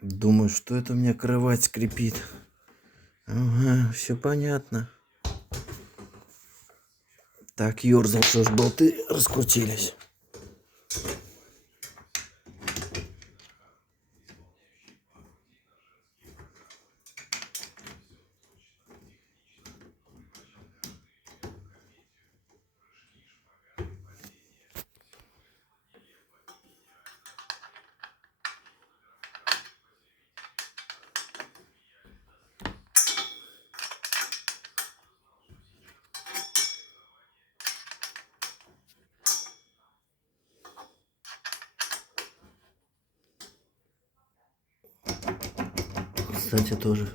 Думаю, что это у меня кровать скрипит. Ага, все понятно. Так ёрзал, что ж болты раскрутились. Кстати, тоже